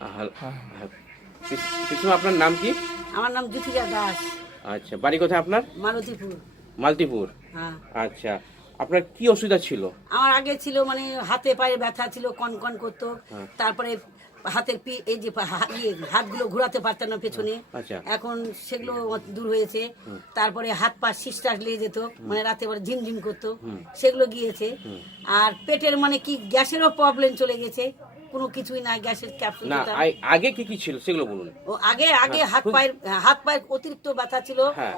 হ্যাঁ। পিসিমা আপনার নাম কি? আমার নাম জ্যোতিকা দাস। আচ্ছা বাড়ি কোথায় আপনার? মালতীপুর। মালতিপুর। হ্যাঁ। আচ্ছা আপনার কি অসুবিধা ছিল? আমার আগে ছিল মানে হাতে পায়ে ব্যথা ছিল কন কন করতো। হ্যাঁ। তারপরে হাতের পি এই যে ইয়ে, হাতগুলো ঘোরাতে পারতাম না পেছনে। আচ্ছা। এখন সেগুলো দূর হয়েছে। তারপরে হাত পা সিস্টার লেগে যেত মানে রাতে বেলা ঝিমঝিম করতো। সেগুলো গিয়েছে। আর পেটের মানে কি গ্যাসেরও প্রবলেম চলে গেছে। কোনো কিছুই নাই গ্যাসের ক্যাপসুল না আই- আগে কি কি ছিল সেগুলো বলুন। ও আগে আগে হাত পায়ের হাত পায়ের অতিরিক্ত ব্যথা ছিল হ্যাঁ।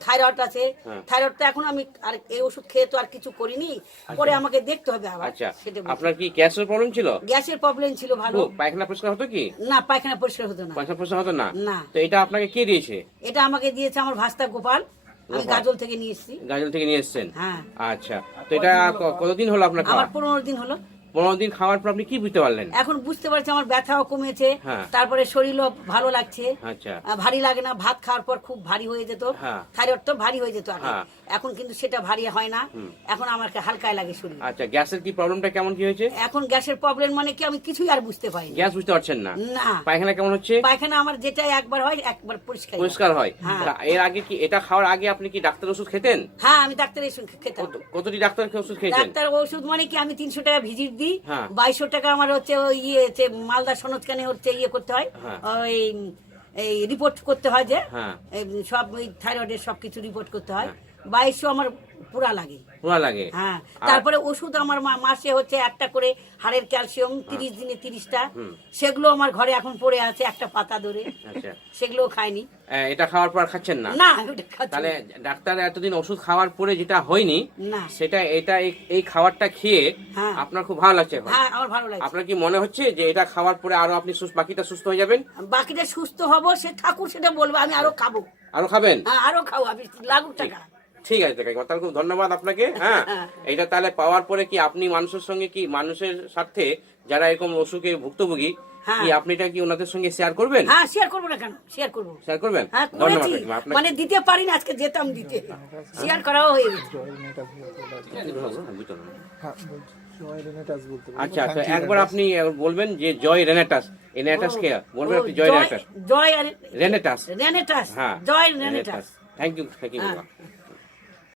থাইরয়েড আছে। হ্যাঁ। থাইরয়েডটা এখন আমি আর এই ওষুধ খেয়ে তো আর কিছু করিনি পরে আমাকে দেখতে হবে আবার আচ্ছা। সেটা বলছি। আপনার কি গ্যাসের প্রবলেম ছিল? গ্যাসের প্রবলেম ছিল ভালো। খুব? পায়খানা পরিষ্কার হতো কি? না পায়খানা পরিষ্কার হতো না। পায়খানা পরিষ্কার হতো না? না। তো এটা আপনাকে কে দিয়েছে? এটা আমাকে দিয়েছে আমার ভাস্তা গোপাল। আমি গোপাল। গাজল থেকে নিয়ে এসেছি। গাজল থেকে নিয়ে এসেছেন? হ্যাঁ। আচ্ছা। তো এটা ক- কতদিন হলো আপনার খাওয়া? আমার পনেরো দিন হলো। পনেরো দিন খাওয়ার পর আপনি কি বুঝতে পারলেন? এখন বুঝতে পারছি আমার ব্যথাও কমেছে হ্যাঁ। তারপরে শরীরও ভালো লাগছে। আচ্ছা। ভারী লাগে না ভাত খাওয়ার পর খুব ভারী হয়ে যেত। হ্যাঁ। থাইরয়েড তো ভারী হয়ে যেত আগে। হ্যাঁ। এখন কিন্তু সেটা ভারী হয় না। এখন আমার হালকায় লাগে শরীর। আচ্ছা গ্যাসের কি প্রবলেমটা কেমন কি হয়েছে? এখন গ্যাসের প্রবলেম মানে কি আমি কিছুই আর বুঝতে পারি গ্যাস বুঝতে পারছেন না? না। পায়খানা কেমন হচ্ছে? পায়খানা আমার যেটা একবার হয় একবার পরিষ্কার পরিষ্কার হয়। এর আগে কি এটা খাওয়ার আগে আপনি কি ডাক্তার ওষুধ খেতেন? হ্যাঁ আমি ডাক্তার সঙ্গে খেতাম। কত- কতটি ডাক্তার ওষুধ খেয়েছেন? ডাক্তার ওষুধ মানে কি আমি তিনশো টাকা ভিজিট দিই হ্যাঁ। বাইশশো টাকা আমার হচ্ছে ওই ইয়ে মালদা সনদকানে হচ্ছে ইয়ে করতে হয় হ্যাঁ। ওই এই রিপোর্ট করতে হয় যে হ্যাঁ। সব ওই থাইরয়েডের সব কিছু রিপোর্ট করতে হয় বাইশশো আমার পুরা লাগে। পুরা লাগে। হ্যাঁ তারপরে ওষুধ আমার মাসে হচ্ছে একটা করে হাড়ের ক্যালসিয়াম তিরিশ দিনে তিরিশটা। সেগুলো আমার ঘরে এখন পড়ে আছে একটা পাতা ধরে। আচ্ছা। সেগুলোও খাইনি। এটা খাওয়ার পর খাচ্ছেন না? না তাহলে ডাক্তার এতদিন ওষুধ খাওয়ার পরে যেটা হয়নি না। সেটা এটা এই- এই খাবারটা খেয়ে হ্যাঁ। আপনার খুব ভালো লাগছে হ্যাঁ আমার ভালো লাগছে। আপনার কি মনে হচ্ছে যে এটা খাওয়ার পরে আরও আপনি সুস্থ- বাকিটা সুস্থ হয়ে যাবেন? বাকিটা সুস্থ হব সে ঠাকুর সেটা বলব আমি আরও খাব। আরও খাবেন? হ্যাঁ, আরও খাব আমি লাগুক টাকা। ঠিক আছে কাকিমা তাহলে খুব ধন্যবাদ আপনাকে হ্যাঁ? এটা তাহলে পাওয়ার পরে কি আপনি মানুষের সঙ্গে কি মানুষের সাথে যারা এরকম অসুখে ভুক্তভোগী হ্যাঁ। কি আপনি এটা কি ওনাদের সঙ্গে শেয়ার করবেন? হ্যাঁ শেয়ার করব না কেন? শেয়ার করব। শেয়ার করবেন? হ্যাঁ ধন্যবাদ আপনাকে। মানে দিতে পারি না আজকে যেতাম দিতে। শেয়ার করাও হয়ে গেছে। হ্যাঁ বলছি জয় রেনেটাস বলতে পারি আচ্ছা তো একবার আপনি বলবেন যে জয় রেনেটাস। কে? বলবেন আপনি জয় রেনেটাস। জয় রেনেটাস। রেনেটাস। হ্যাঁ। জয় রেনেটাস। থ্যাংক ইউ থ্যাংক ইউ হ্যাঁ।